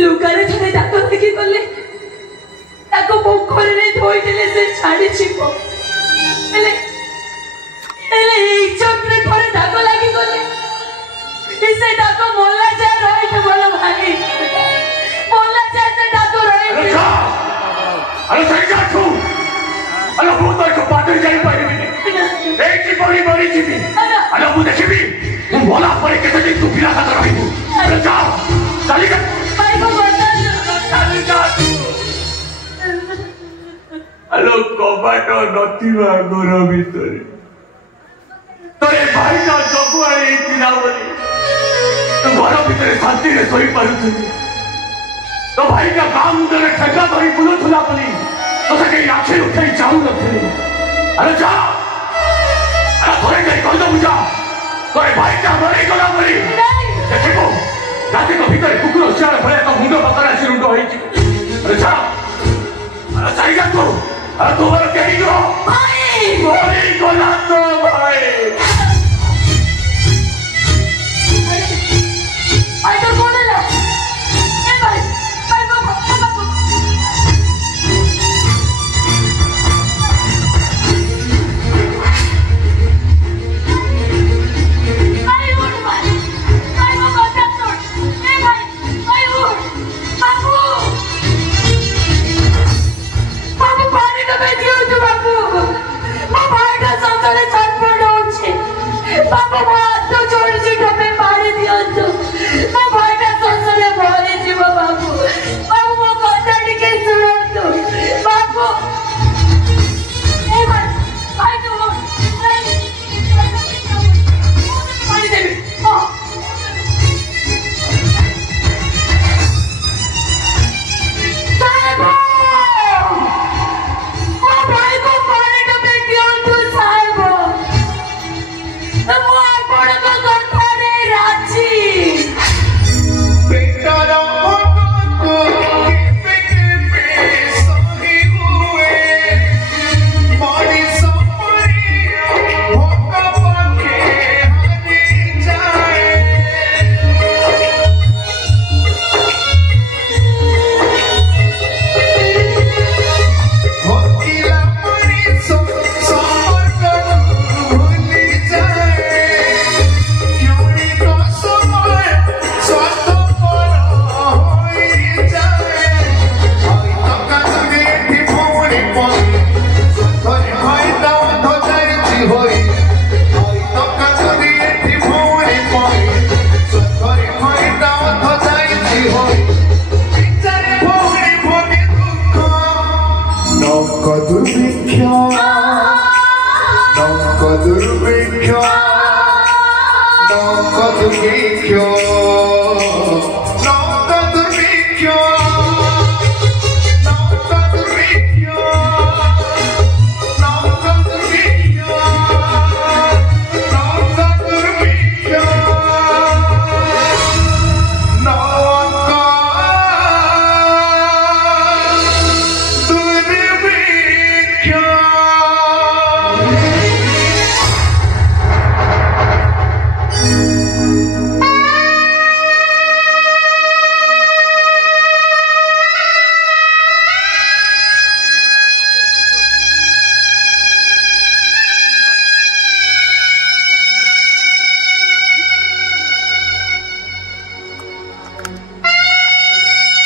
लुगारे थरे दाग लगी गले ताको पोखरे धोई देले से छाड़ी छिपो हेले हेले इज्जत रे थरे दाग लगी गले इसे दाग मोला जा रही थे बोलो भाई मोला जा से दाग रही थे अरे सही जा तू अरे वो तो को पाटे जाई पाइबी एक की बड़ी बड़ी जीबी अरे वो देखबी तू बोला पड़े के दिन तू बिना खतर रहिबू अरे जा चली जा भाई को बता चली जा अरे कबाटो नथिबा गोर भीतर तोरे भाई का जगुआई दिना बोली तू घर भीतर शांति रे सोई पारुथि तो भाई का काम मुंडे ठेका धरी बुलुथुला बोली तो सके आखिर उठे जाऊ नथि अरे जा अरे थोड़े जाई कह दो बुझा तोरे भाई का मरे गला बोली देखो जाति को भीतर कुकुर होशियार